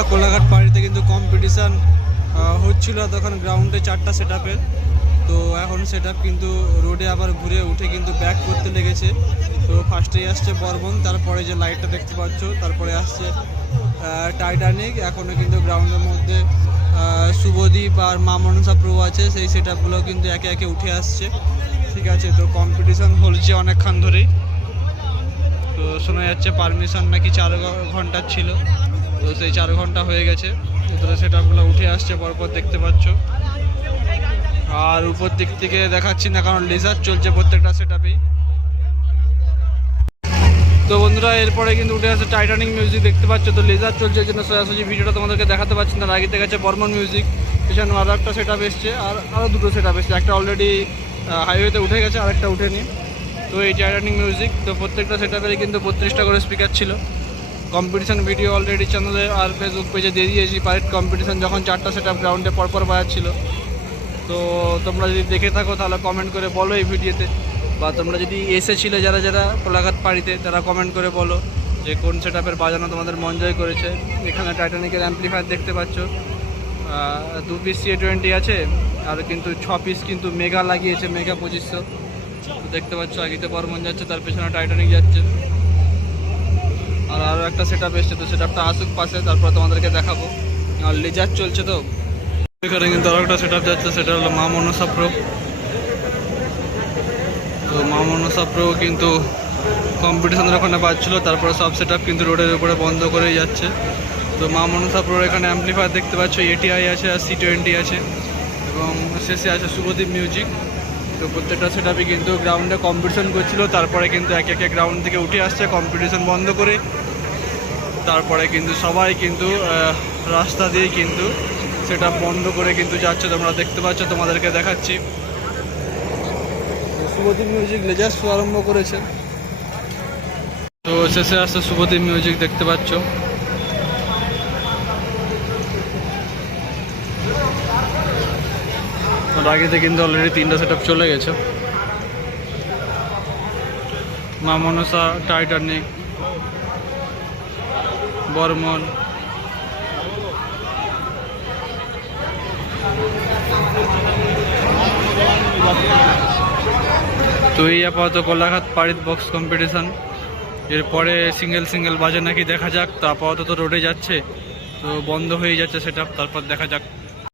বন্ধুরা, কোলাঘাট পাড়িতে কিন্তু কম্পিটিশান হচ্ছিল তখন গ্রাউন্ডে 4টা সেট আপের। তো এখন সেট আপ কিন্তু রোডে আবার ঘুরে উঠে কিন্তু ব্যাক করতে লেগেছে। তো ফার্স্টেই আসছে বর্মন, তারপরে যে লাইটটা দেখতে পাচ্ছ, তারপরে আসছে টাইটানিক। এখনও কিন্তু গ্রাউন্ডের মধ্যে শুভদীপ আর মা মনসা প্রো আছে, সেই সেট আপগুলো কিন্তু একে একে উঠে আসছে। ঠিক আছে, তো কম্পিটিশান হচ্ছে অনেকক্ষণ ধরেই। তো শোনা যাচ্ছে পারমিশন নাকি 4 ঘন্টার ছিল, তো সেই 4 ঘন্টা হয়ে গেছে। ভিতরে সেট আপগুলো উঠে আসছে পরপর দেখতে পাচ্ছ। আর উপর দিক থেকে দেখাচ্ছি না, কারণ লেজার চলছে প্রত্যেকটা সেট আপেই। তো বন্ধুরা, এরপরে কিন্তু উঠে আসছে টাইটানিক মিউজিক দেখতে পাচ্ছ। তো লেজার চলছে, এই জন্য সোজাসুজি ভিডিওটা তোমাদেরকে দেখাতে পারছি না। আগে থেকে আছে বর্মন মিউজিক, পেছনে আরও একটা সেট আপ এসছে, আর আরও দুটো সেট আপ এসছে। একটা অলরেডি হাইওয়েতে উঠে গেছে, আরেকটা উঠেনি। তো এই টাইটানিক মিউজিক, তো প্রত্যেকটা সেট আপেরই কিন্তু 32টা করে স্পিকার ছিল। কম্পিটিশান ভিডিও অলরেডি চ্যানেলে আর ফেসবুক পেজে দিয়ে দিয়েছি। পাইরেট কম্পিটিশান যখন 4টা সেট আপ গ্রাউন্ডে পরপর বাজাচ্ছিল। তো তোমরা যদি দেখে থাকো তাহলে কমেন্ট করে বলো এই ভিডিওতে, বা তোমরা যদি এসেছিলে যারা যারা কোলাঘাট পাড়িতে, তারা কমেন্ট করে বলো যে কোন সেট আপের বাজানো তোমাদের মন জয় করেছে। এখানে টাইটানিকের অ্যাম্পলিফায়ার দেখতে পাচ্ছ, 2 পিস CA20 আছে, আর কিন্তু 6 পিস কিন্তু মেগা লাগিয়েছে, মেগা 2500। দেখতে পাচ্ছ আগিতে বর্মন যাচ্ছে, তার পেছনে টাইটানিক যাচ্ছে, আর আরও একটা সেট আপ এসছে। তো সেট আপটা আসুক পাশে, তারপর তোমাদেরকে দেখাবো। আর লেজার চলছে, তো এখানে কিন্তু আরও একটা সেট আপ যাচ্ছে, সেটা হলো মা মনসা প্রো। তো মা মনসা প্রো কিন্তু কম্পিটিশনের ওখানে বাজছিল, তারপরে সব সেট আপ কিন্তু রোডের উপরে বন্ধ করেই যাচ্ছে। তো মা মনসা প্রোর এখানে অ্যাম্পলিফায়ার দেখতে পাচ্ছ, ATI আছে আর C20 আছে, এবং শেষে আছে শুভদীপ মিউজিক। তো প্রত্যেকটা সেট আপই কিন্তু গ্রাউন্ডে কম্পিটিশন করছিল, তারপরে কিন্তু একে একে গ্রাউন্ড থেকে উঠে আসছে কম্পিটিশন বন্ধ করে। তারপরে কিন্তু সবাই কিন্তু রাস্তা দিয়ে কিন্তু সেটা বন্ধ করে কিন্তু যাচ্ছে, তোমরা দেখতে পাচ্ছ, তোমাদেরকে দেখাচ্ছি। শুভদীপ মিউজিক লেজার শো আরম্ভ করেছে। তো শেষে আসছে শুভদীপ মিউজিক দেখতে পাচ্ছ। আগেতে কিন্তু অলরেডি 3টা সেট আপ চলে গেছে। মা মনসা, টাইটানিক, বর্মন। তো এই আপাতত কোলাঘাট পাড়িত বক্স কম্পিটিশান। এরপরে সিঙ্গেল বাজে নাকি দেখা যাক। তো আপাতত রোডে যাচ্ছে, তো বন্ধ হয়ে যাচ্ছে সেট আপ, তারপর দেখা যাক।